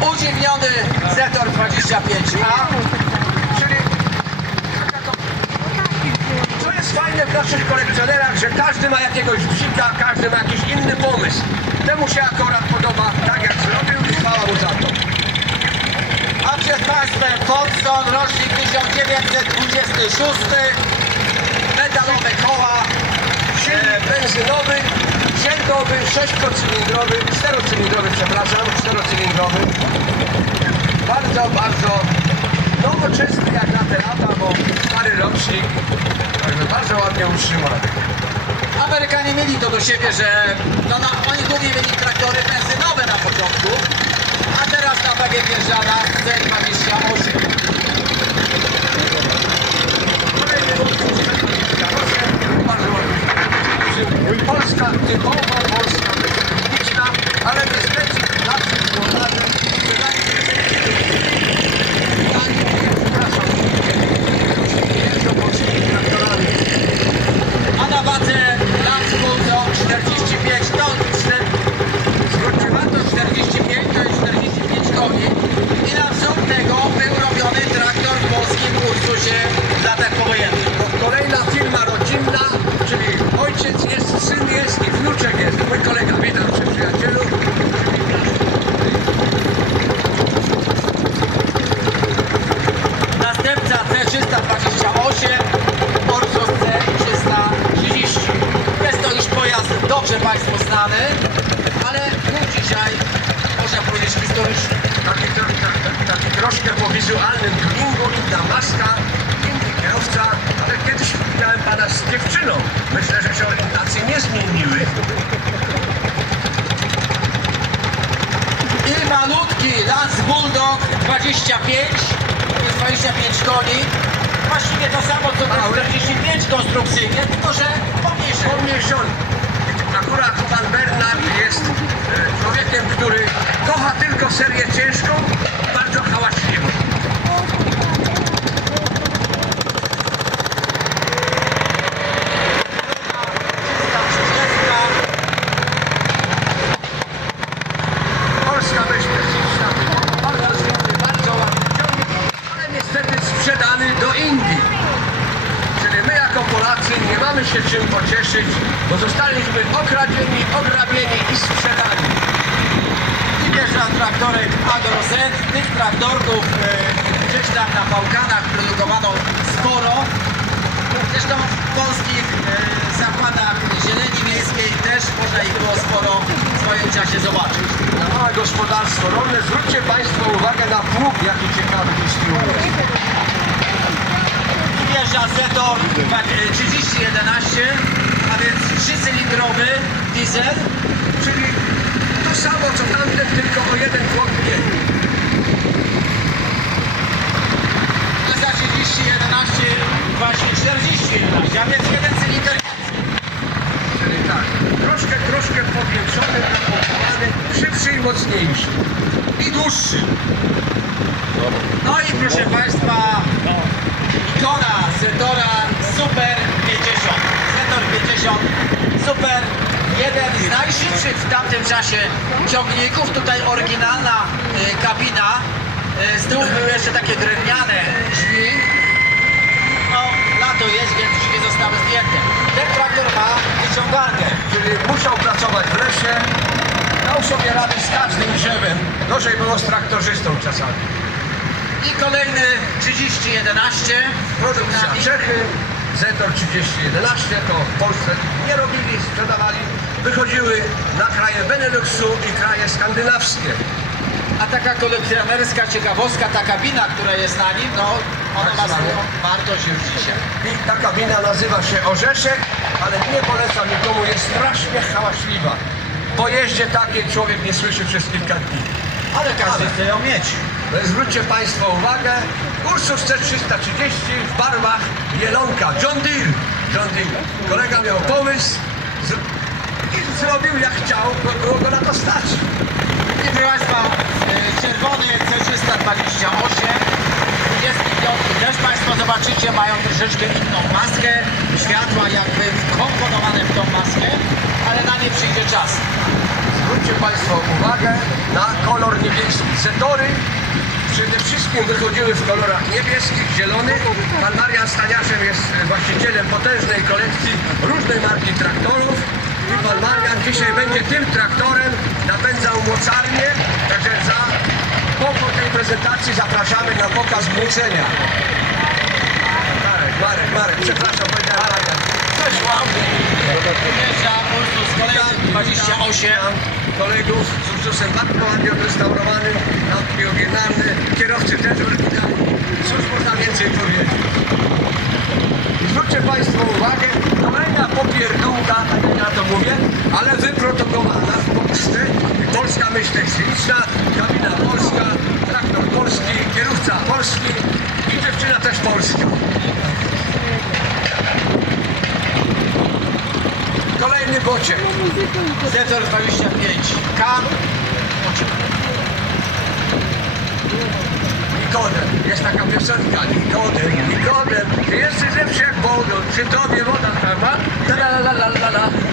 udziwniony Zetor 25A, czyli co jest fajne w naszych kolekcjonerach, że każdy ma jakiegoś bzika, każdy ma jakiś inny pomysł. Temu się akurat podoba tak jak zrobił i chwała mu za to. A przed Państwem Foxton, rocznik 1926, sięgowy, sześciocylindrowy, czterocylindrowy, przepraszam, czterocylindrowy. Bardzo, bardzo nowoczesny jak na te lata, bo stary rocznik, bardzo ładnie utrzymany. Amerykanie mieli to do siebie, że no, no, oni głównie mieli traktory benzynowe na początku, a teraz na wagę wjeżdża na Z28. 328 Porsche C330. Jest to już pojazd dobrze Państwu znany, ale był dzisiaj, można powiedzieć, historyczny. Taki, taki, taki, taki troszkę po wizualnym gamingu, inna maska, inny kierowca, ale kiedyś widziałem Pana z dziewczyną. Myślę, że się orientacje nie zmieniły. I malutki Lance Bulldog 25 25 koni. Właściwie to samo co ten 45 konstrukcyjnie, tylko że pomniejszy. Pomniejszony. Akurat pan Bernard jest e, człowiekiem, który kocha tylko serię ciężką i bardzo hałaśliwą. Polska myśl techniczna, bardzo rozwinięty, bardzo ładny ciągnik, ale niestety sprzedany do Indii. Czyli my jako Polacy nie mamy się czym pocieszyć, bo zostaliśmy okradzieni, ograbieni i sprzedani. I wjeżdża traktorek Agro Z. Tych traktorków e, gdzieś tam na Bałkanach produkowano sporo. Zresztą w polskich e, zakładach zieleni miejskiej też można ich było sporo w swoim czasie zobaczyć. Na małe gospodarstwo rolne zwróćcie Państwo uwagę na pług, jaki ciekawy. I wjeżdża Zetor 3011, a więc trzycylindrowy diesel. Czyli to samo co tamten, tylko o jeden pług mniej. A za 3011 właśnie 4011, a więc jeden cylinder Czyli tak, troszkę, troszkę powiększony, napompowany, szybszy i mocniejszy. i dłuższy. No i proszę Państwa, ikona Zetora Super 50. Zetor 50 Super, jeden z najszybszych w tamtym czasie ciągników. Tutaj oryginalna y, kabina. Y, z tyłu były jeszcze takie drewniane drzwi. No, lato jest, więc drzwi zostały zdjęte. Ten traktor ma wyciągarkę. Czyli musiał pracować w lesie, dał sobie radę z każdym drzewem. Gorzej było z traktorzystą czasami. I kolejny 3011. Produkcja Czechy, Zetor 3011, to w Polsce nie robili, sprzedawali. Wychodziły na kraje Beneluxu i kraje skandynawskie. A taka kolekcjonerska ciekawostka, ta kabina, która jest na nim, no ona ma swoją wartość już dzisiaj. I ta kabina nazywa się Orzeszek, ale nie polecam nikomu, jest strasznie hałaśliwa. Po jeździe takiej człowiek nie słyszy przez kilka dni. Ale każdy chce ją mieć. Zwróćcie Państwo uwagę, Ursus C330 w barwach Jelonka, John Deere. John Deere. Kolega miał pomysł z... i zrobił jak chciał, bo było go na to stać. Proszę Państwa, e, czerwony C328, 25 też Państwo zobaczycie, mają troszeczkę inną maskę, światła jakby wkomponowane w tą maskę, ale na nie przyjdzie czas. Zwróćcie Państwo uwagę na kolor niebieski. Setory przede wszystkim wychodziły w kolorach niebieskich, zielonych. Pan Marian Staniaszem jest e, właścicielem potężnej kolekcji różnej marki traktorów. I pan Marian dzisiaj będzie tym traktorem napędzał mocarnię. Także za, po, po tej prezentacji zapraszamy na pokaz włóczenia. Marek, Marek, Marek, przepraszam, powiedziałem Marian. Ładnie. Wjeżdża Ursus kolejny 28. kolegów z Ursusem bardzo ładnie odrestaurowanym, lampki oryginalne, kierowcy też oryginalni. Cóż można więcej powiedzieć? Zwróćcie Państwo uwagę, kolejna popierdółka, tak jak ja to mówię, ale wyprodukowana w Polsce. Polska myśl techniczna, kabina polska, traktor polski, kierowca polski i dziewczyna też polska. Bociek. Zetor 25. K. Nikodem, jest taka piosenka, Nikodem, Nikodem, ty jesteś lepszy jak Bogdan, przy tobie woda la la la la la la,